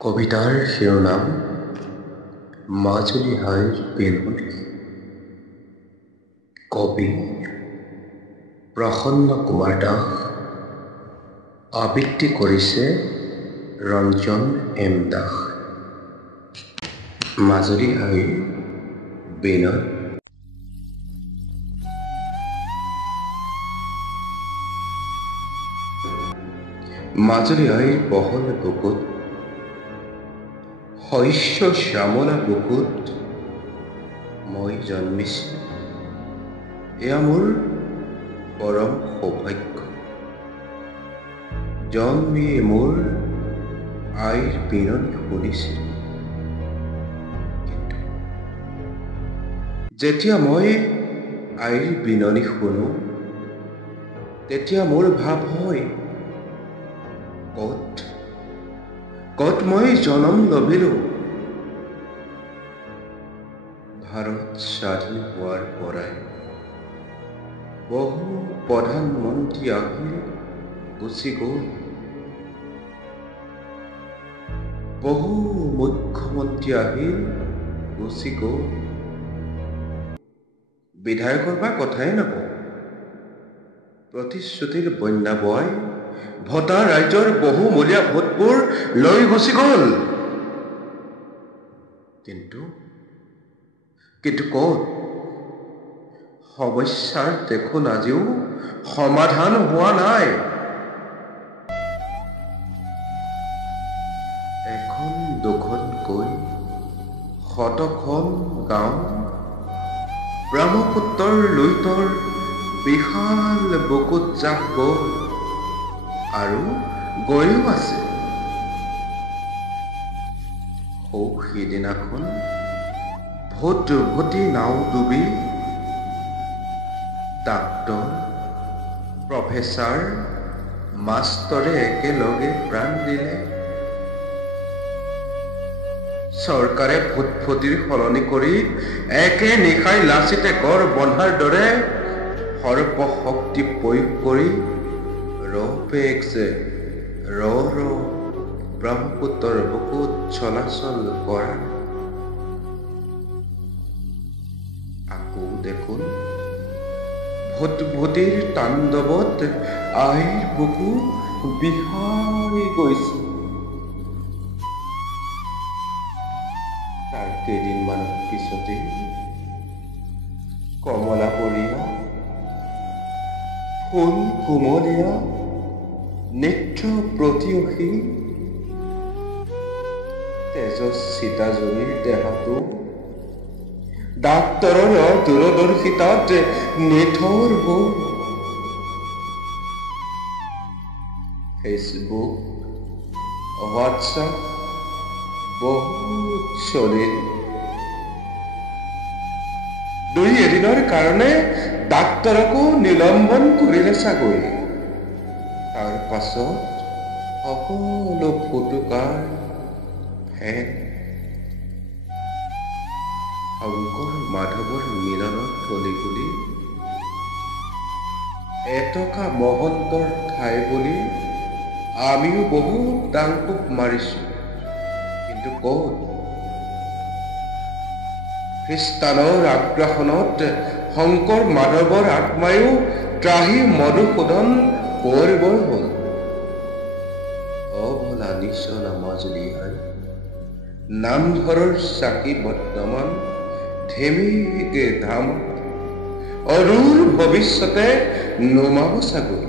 কবিতাৰ শিৰোনাম মাজুলী হাইৰ বিননি। কবি প্ৰসন্ন কুমাৰ দাস, আবৃত্তি কৰিছে ৰঞ্জন এম দাস। মাজুলী হাইৰ বিননি। মাজুলী হাইৰ বহল বুকুত, শস্য শ্যামলা বুকুত মই জন্মিছোঁ। এয়া মোৰ পৰম সৌভাগ্য। জন্মিয়ে মোৰ আইৰ বিননি শুনিছিল। কিন্তু যেতিয়া মই আইৰ বিননি শুনো, তেতিয়া মোৰ ভাৱ হয়, কত মই জনম লভিলো। ভাৰত স্বাধীন হোৱাৰ পৰাই বহু প্ৰধানমন্ত্ৰী আহিল গুচি গল, বহু মুখ্যমন্ত্ৰী আহিল গুচি গল। বিধায়কৰ বা কথাই নকওঁ, প্ৰতিশ্ৰুতিৰ বন্যা বয় ভোটাৰ ৰাইজৰ বহুমূলীয়া ভোটবোৰ লৈ গুচি গল। কিন্তু কত সমস্যাৰ দেখোন আজিও সমাধান হোৱা নাই। এখন দুখনকৈ শতখন গাঁও ব্ৰহ্মপুত্ৰৰ লুইতৰ বিশাল বুকুত জাহ গল আৰু গৈও আছে। সিদিনাখন ভোট নাও ডুবি ডাক্তৰ, প্ৰফেচাৰ, মাষ্টৰে একেলগে প্ৰাণ দিলে। চৰকাৰে ফুটফুটিৰ সলনি কৰি একে নিশাই লাচিতে গড় বন্ধাৰ দৰে সৰ্বশক্তি প্ৰয়োগ কৰি ব্ৰহ্মপুত্ৰৰ বুকুত চলাচল কৰা। আকৌ দেখোন ভুটভুটিৰ তাণ্ডৱত আইৰ বুকু বিষাই গৈছে। তাৰ কেইদিনমানৰ পিছতে কমলাবৰীয়া, ফুল কুমলীয়া, নেত্ৰ প্ৰতিয়সী তেজস্বিতাজনীৰ দেহাটো ডাক্তৰৰ দূৰদৰ্শিতাত নিথৰ হ'ল। ফেচবুক, হোৱাটছআপ বহুত চলিল। দুই এদিনৰ কাৰণে ডাক্তৰকো নিলম্বন কৰিলে চাগৈ। তাৰ পাছত সকলো ফুটুকাৰ ফেন। শংকৰ মাধৱৰ মিলনৰ থলী বুলি, এটকা মহন্তৰ ঠাই বুলি আমিও বহুত ডাংকুপ মাৰিছো। কিন্তু কত? খ্ৰীষ্টানৰ আগ্ৰাসনত শংকৰ মাধৱৰ আত্মায়ো ত্ৰাহি মধুসূদন কোঁৱৰবৰ হল। অবলা নিচনা মাজুলী হাই, নামঘৰৰ চাকি বৰ্তমান ধেমেগে ধাম, অদূৰ ভৱিষ্যতে নুমাব চাগৈ।